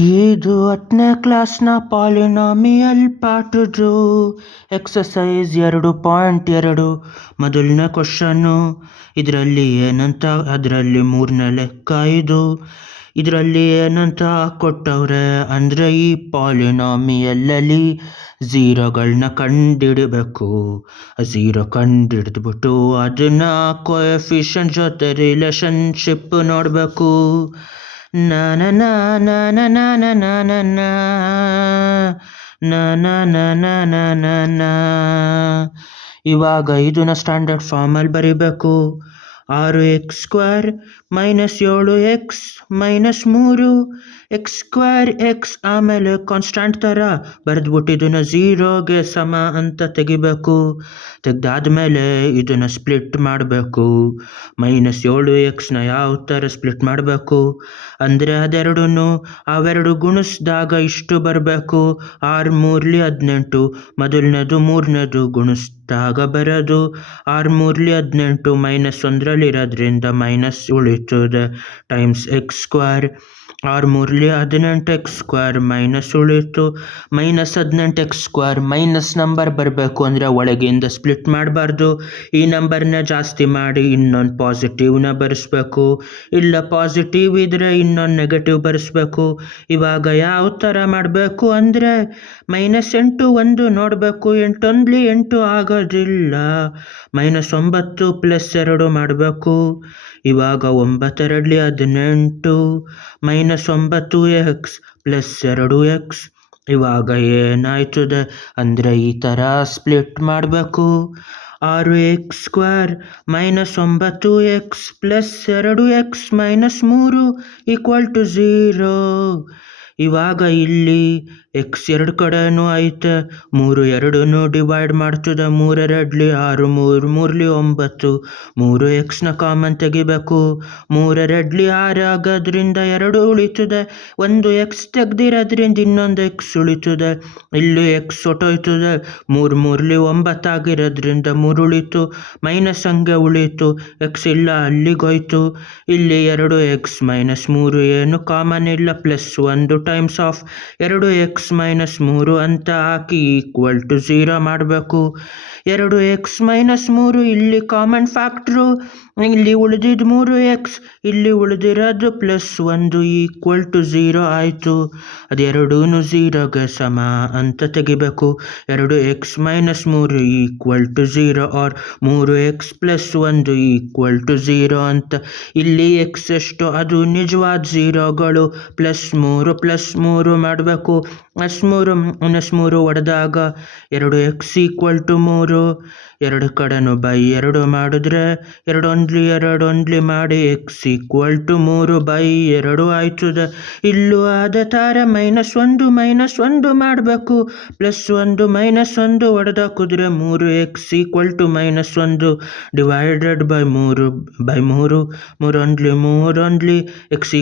ಇದು 8ನೇ ಕ್ಲಾಸ್ನ polynomial ಪಾಠದ್ದು exercise 2.2 ಮೊದಲನೇ ಕ್ವಶನ್ನು. ಇದರಲ್ಲಿ ಏನಂತ, ಅದರಲ್ಲಿ 3ನೇ ಲೆಕ್ಕ ಇದು. ಇದರಲ್ಲಿ ಏನಂತ ಕೊಟ್ಟವ್ರೆ ಅಂದರೆ ಈ ಪಾಲಿನಾಮಿಯಲ್ಲಲ್ಲಿ ಝೀರೋಗಳನ್ನ ಕಂಡುಹಿಡಬೇಕು. ಝೀರೋ ಕಂಡುಹಿಡಿದ್ಬಿಟ್ಟು ಅದನ್ನು ಕೋಎಫಿಷಿಯಂಟ್ ಜೊತೆ ರಿಲೇಷನ್ಶಿಪ್ ನೋಡಬೇಕು. ನ ನ ನ ನ ನ ನ ನ ನ ನ ನ ನ ನ ನ ನ ನ ನ. ಇವಾಗ ಇದನ್ನ ಸ್ಟ್ಯಾಂಡರ್ಡ್ ಫಾರ್ಮಲ್ಲಿ ಬರಿಬೇಕು. 6x² - 7x - 3 x²x ಆಮೇಲೆ ಕಾನ್ಸ್ಟಂಟ್ ಥರ ಬರೆದ್ಬಿಟ್ಟು ಇದನ್ನು ಝೀರೋಗೆ ಸಮ ಅಂತ ತೆಗಿಬೇಕು. ತೆಗ್ದಾದ್ಮೇಲೆ ಇದನ್ನು ಸ್ಪ್ಲಿಟ್ ಮಾಡಬೇಕು. -7xನ ಯಾವ ಥರ ಸ್ಪ್ಲಿಟ್ ಮಾಡಬೇಕು ಅಂದರೆ ಅವೆರಡು ಗುಣಿಸಿದಾಗ ಇಷ್ಟು ಬರಬೇಕು. 6 3 18 ಮೊದಲನೇದು 3ನೇದು ಗುಣಿಸಿದಾಗ ಬರೋದು 6 3 18 -1ರಲ್ಲಿರೋದ್ರಿಂದ ಮೈನಸ್ ಉಳಿತದೆ ಟೈಮ್ಸ್ x². 6 3 18 x² ಮೈನಸ್ ಉಳಿತು. -18x² ಮೈನಸ್ ನಂಬರ್ ಬರಬೇಕು ಅಂದರೆ ಒಳಗಿಂದ ಸ್ಪ್ಲಿಟ್ ಮಾಡಬಾರ್ದು. ಈ ನಂಬರ್ನ ಜಾಸ್ತಿ ಮಾಡಿ ಇನ್ನೊಂದು ಪಾಸಿಟಿವ್ನ ಬರೆಸ್ಬೇಕು, ಇಲ್ಲ ಪಾಸಿಟಿವ್ ಇದ್ದರೆ ಇನ್ನೊಂದು ನೆಗೆಟಿವ್ ಬರೆಸ್ಬೇಕು. ಇವಾಗ ಯಾವ ಥರ ಮಾಡಬೇಕು ಅಂದರೆ -8 1 ನೋಡಬೇಕು. 8 1 8 ಆಗೋದಿಲ್ಲ. -9 + 2 ಮಾಡಬೇಕು. ಇವಾಗ 9 2 18 -9x + 2x. ಇವಾಗ ಏನಾಯ್ತದೆ ಅಂದರೆ ಈ ಥರ ಸ್ಪ್ಲಿಟ್ ಮಾಡಬೇಕು. 6x² - 9x + 2x - 3 = 0. ಇವಾಗ ಇಲ್ಲಿ x ಎರಡು ಕಡೆನೂ ಐತೆ, 3 ಎರಡನ್ನೂ ಡಿವೈಡ್ ಮಾಡ್ತದೆ. 3 2 6 3 3 9. 3xನ ಕಾಮನ್ ತೆಗಿಬೇಕು. 3 2 6 ಆಗೋದ್ರಿಂದ 2 ಉಳಿತದೆ. ಒಂದು x ತೆಗ್ದಿರೋದ್ರಿಂದ ಇನ್ನೊಂದು x ಉಳಿತದೆ. ಇಲ್ಲಿ x ಹೊಟ್ಟೋಯ್ತದೆ. 3 3 9 ಆಗಿರೋದ್ರಿಂದ 3 ಉಳಿತು. ಮೈನಸ್ ಹಂಗೆ ಉಳಿತು. x ಇಲ್ಲ, ಅಲ್ಲಿಗೋಯ್ತು. ಇಲ್ಲಿ 2x - 3 ಏನು ಕಾಮನ್ ಇಲ್ಲ. +1 ಟೈಮ್ಸ್ ಆಫ್ 2x - 3 ಅಂತ ಹಾಕಿ = 0 ಮಾಡಬೇಕು. 2x - 3 ಇಲ್ಲಿ ಕಾಮನ್ ಫ್ಯಾಕ್ಟ್ರು. ಇಲ್ಲಿ ಉಳಿದಿದ್ದು 3x, ಇಲ್ಲಿ ಉಳಿದಿರೋದು +1 = 0 ಆಯಿತು. ಅದೆರಡೂ 0ಗೆ ಸಮ ಅಂತ ತೆಗಿಬೇಕು. 2x - 3 = 0 ಆರ್ 3x + 1 = 0 ಅಂತ. ಇಲ್ಲಿ x ಎಷ್ಟು ಅದು ನಿಜವಾದ ಝೀರೋಗಳು. +3 +3 ಮಾಡಬೇಕು. +3 - 3 ಹೊಡೆದಾಗ 2x = 3. ಎರಡು ಕಡೆನೂ ಬೈ 2 ಮಾಡಿದ್ರೆ 2 1 2 1 ಮಾಡಿ x = 3/2 ಆಯ್ತದೆ. ಇಲ್ಲೂ ಅದೇ ಥರ -1 -1 ಮಾಡಬೇಕು. +1 -1 ಹೊಡೆದಾಕಿದ್ರೆ 3x = -1 ಡಿವೈಡೆಡ್ ಬೈ 3/3. 3 1 3 1 x =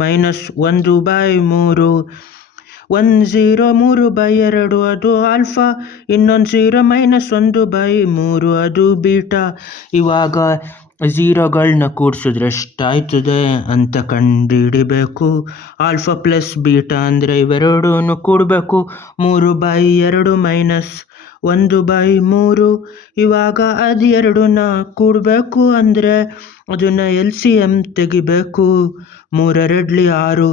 -1/3. 1 0 3/2 ಅದು ಆಲ್ಫಾ, ಇನ್ನೊಂದು 0 -1/3 ಅದು ಬೀಟಾ. ಇವಾಗ ಝೀರೋಗಳನ್ನ ಕೂಡಿಸಿದ್ರೆ ಎಷ್ಟಾಯ್ತದೆ ಅಂತ ಕಂಡುಹಿಡಿಬೇಕು. ಆಲ್ಫಾ ಪ್ಲಸ್ ಬೀಟಾ ಅಂದರೆ ಇವೆರಡೂ ಕೂಡಬೇಕು. 3/2 -1/3. ಇವಾಗ ಅದು ಎರಡನ್ನ ಕೂಡಬೇಕು ಅಂದರೆ ಅದನ್ನು LCM ತೆಗಿಬೇಕು. 3 2 6,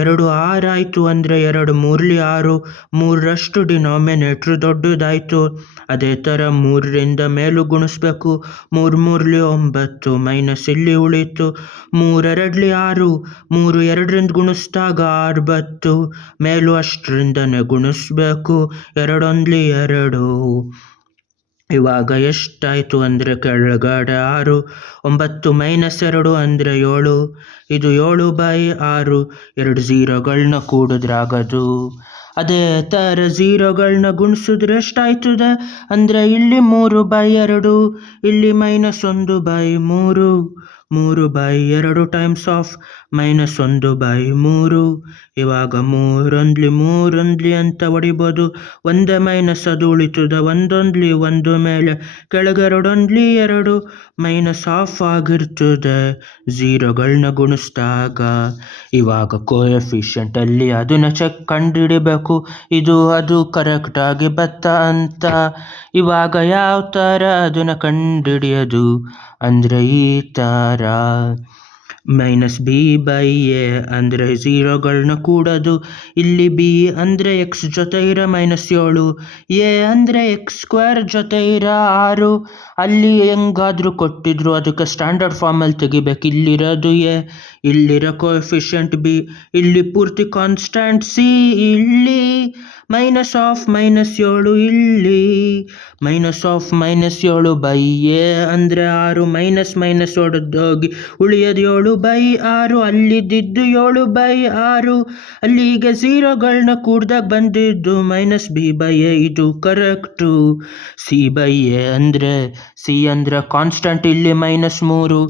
2 6 ಆಯಿತು ಅಂದರೆ 2 3 6, 3ರಷ್ಟು ಡಿನಾಮಿನೇಟ್ರ್ ದೊಡ್ಡದಾಯಿತು. ಅದೇ ಥರ 3ರಿಂದ ಮೇಲೂ ಗುಣಿಸ್ಬೇಕು. 3 3 9 ಮೈನಸ್ ಇಲ್ಲಿ ಉಳಿತು. 3 2 6, 3 2ರಿಂದ ಗುಣಿಸಿದಾಗ 6 ಬಂತು. ಮೇಲೂ ಅಷ್ಟರಿಂದನೇ ಗುಣಿಸ್ಬೇಕು. 2 1 2. ಇವಾಗ ಎಷ್ಟಾಯಿತು ಅಂದರೆ ಕೆಳಗಡೆ 6, 9 - 2 ಅಂದರೆ 7. ಇದು 7/6. 2 ಝೀರೋಗಳನ್ನ ಕೂಡಿದ್ರಾಗದು. ಅದೇ ಥರ ಝೀರೋಗಳನ್ನ ಗುಣಿಸಿದ್ರೆ ಎಷ್ಟಾಯ್ತದೆ ಅಂದರೆ ಇಲ್ಲಿ 3/2, ಇಲ್ಲಿ -1/3. 3/2 ಟೈಮ್ಸ್ ಆಫ್ -1/3. ಇವಾಗ ಮೂರೊಂದ್ಲಿ ಅಂತ ಹೊಡಿಬೋದು. ಒಂದೇ ಮೈನಸ್ ಅದು ಉಳಿತದ, ಒಂದೊಂದ್ಲಿ ಒಂದು ಮೇಲೆ ಕೆಳಗೆರಡೊಂದ್ಲಿ ಎರಡು ಮೈನಸ್ ಆಫ್ ಆಗಿರ್ತದೆ ಝೀರೋಗಳನ್ನ ಗುಣಿಸಿದಾಗ. ಇವಾಗ ಕೋಎಫಿಷಿಯಂಟ್ ಅಲ್ಲಿ ಅದನ್ನ ಕಂಡುಹಿಡಿಬೇಕು, ಇದು ಅದು ಕರೆಕ್ಟಾಗಿ ಬತ್ತ ಅಂತ. ಇವಾಗ ಯಾವ ಥರ ಅದನ್ನ ಕಂಡುಹಿಡಿಯೋದು ಅಂದರೆ ಈ ಥರ -b/a ಅಂದರೆ ಝೀರೋಗಳನ್ನ ಕೂಡೋದು. ಇಲ್ಲಿ b ಅಂದರೆ ಎಕ್ಸ್ ಜೊತೆ ಇರೋ -7, a ಅಂದರೆ x² ಜೊತೆ ಇರೋ 6. ಅಲ್ಲಿ ಹೆಂಗಾದ್ರೂ ಕೊಟ್ಟಿದ್ರು ಅದಕ್ಕೆ ಸ್ಟ್ಯಾಂಡರ್ಡ್ ಫಾರ್ಮಲ್ಲಿ ತೆಗಿಬೇಕು. ಇಲ್ಲಿರೋದು a, ಇಲ್ಲಿರೋ ಕೋಎಫಿಷಿಯಂಟ್ b, ಇಲ್ಲಿ ಪೂರ್ತಿ ಕಾನ್ಸ್ಟೆಂಟ್ c, ಇಲ್ಲಿ -7 ಇಲ್ಲಿ -7/a ಅಂದರೆ 6 ಮೈನಸ್ ಹೊಡೆದೋಗಿ ಉಳಿಯೋದು 7/6. ಅಲ್ಲಿದ್ದು 7/6. ಅಲ್ಲಿಗೆ ಝೀರೋಗಳನ್ನ ಕೂಡ್ದಾಗ ಬಂದಿದ್ದು -b/a. ಇದು ಕರೆಕ್ಟು. c/a ಅಂದರೆ c ಅಂದರೆ ಕಾನ್ಸ್ಟೆಂಟ್, ಇಲ್ಲಿ -3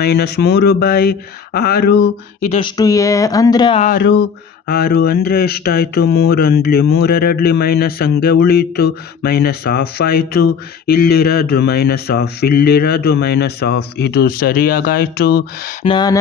-3/6. ಇದಷ್ಟು a ಅಂದರೆ 6 ಅಂದರೆ ಎಷ್ಟಾಯಿತು? 3 ಮೈನಸ್ ಹಂಗೆ ಉಳೀತು, ಮೈನಸ್ ಆಫ್ ಆಯಿತು. ಇಲ್ಲಿರೋದು ಮೈನಸ್ ಆಫ್, ಇಲ್ಲಿರೋದು ಮೈನಸ್ ಆಫ್. ಇದು ಸರಿಯಾಗಾಯಿತು. ನಾನ